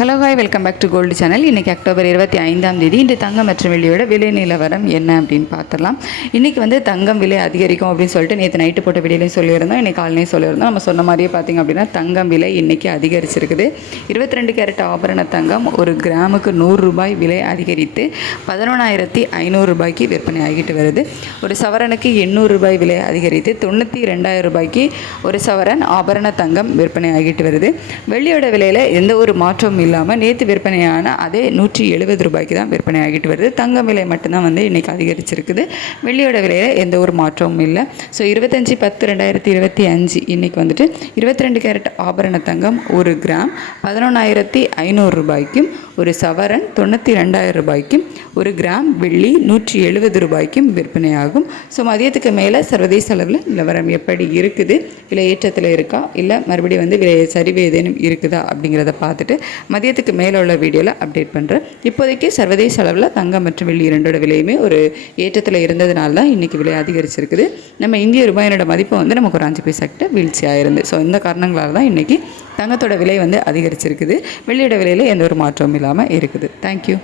Hello hi, welcome back to gold channel. இன்றைக்கி October 25ஆம் தேதி. இன்று தங்கம் மற்றும் வெள்ளியோட விலை நிலவரம் என்ன அப்படின்னு பார்த்துடலாம். இன்றைக்கி தங்கம் விலை அதிகரிக்கும் அப்படின்னு சொல்லிட்டு நேற்று நைட்டு போட்ட வீடியோலையும் சொல்லியிருந்தோம், இன்றைக்கி காலையிலையும் சொல்லியிருந்தோம். நம்ம சொன்ன மாதிரியே பார்த்திங்க அப்படின்னா தங்கம் விலை இன்றைக்கி அதிகரிச்சிருக்குது. 22 கேரட் ஆபரண தங்கம் ஒரு கிராமுக்கு 100 ரூபாய் விலை அதிகரித்து 11,500 ரூபாய்க்கு விற்பனை ஆகிட்டு வருது. ஒரு சவரனுக்கு 800 ரூபாய் விலை அதிகரித்து 92,000 ரூபாய்க்கு ஒரு சவரன் ஆபரண தங்கம் விற்பனை ஆகிட்டு வருது. வெள்ளியோட விலையில் எந்த ஒரு மாற்றம் இல்லாமல் நேற்று விற்பனையான அதே 170 ரூபாய்க்கு தான் விற்பனை ஆகிட்டு வருது. தங்கம் விலை மட்டும்தான் இன்றைக்கி அதிகரிச்சிருக்குது. வெள்ளியோட விலையில் எந்த ஒரு மாற்றமும் இல்லை. ஸோ 25/10/2025 இன்றைக்கி 22 கேரட் ஆபரண தங்கம் ஒரு கிராம் 11,500 ரூபாய்க்கும், ஒரு சவரன் 92,000 ரூபாய்க்கும், ஒரு கிராம் வெள்ளி 170 ரூபாய்க்கும் விற்பனை ஆகும். ஸோ மதியத்துக்கு மேலே சர்வதேச அளவில் நிலவரம் எப்படி இருக்குது, விலை ஏற்றத்தில் இருக்கா இல்லை மறுபடியும் விலை சரிவு ஏதேனும் இருக்குதா அப்படிங்கிறத பார்த்துட்டு மதியத்துக்கு மேலே உள்ள வீடியோவில் அப்டேட் பண்ணுறேன். இப்போதைக்கு சர்வதேச அளவில் தங்கம் மற்றும் வெள்ளி இரண்டோட விலையுமே ஒரு ஏற்றத்தில் இருந்ததுனால தான் இன்றைக்கி விலை அதிகரிச்சிருக்குது. நம்ம இந்திய ரூபாயினோட மதிப்பு நமக்கு ஒரு 5 பைசா கிட்ட வீழ்ச்சி ஆயிருந்து. ஸோ இந்த காரணங்களால் தான் இன்றைக்கி தங்கத்தோட விலை அதிகரிச்சிருக்குது. வெள்ளியோட விலையில் எந்த ஒரு மாற்றமும் இல்லாமல் இருக்குது. தேங்க்யூ.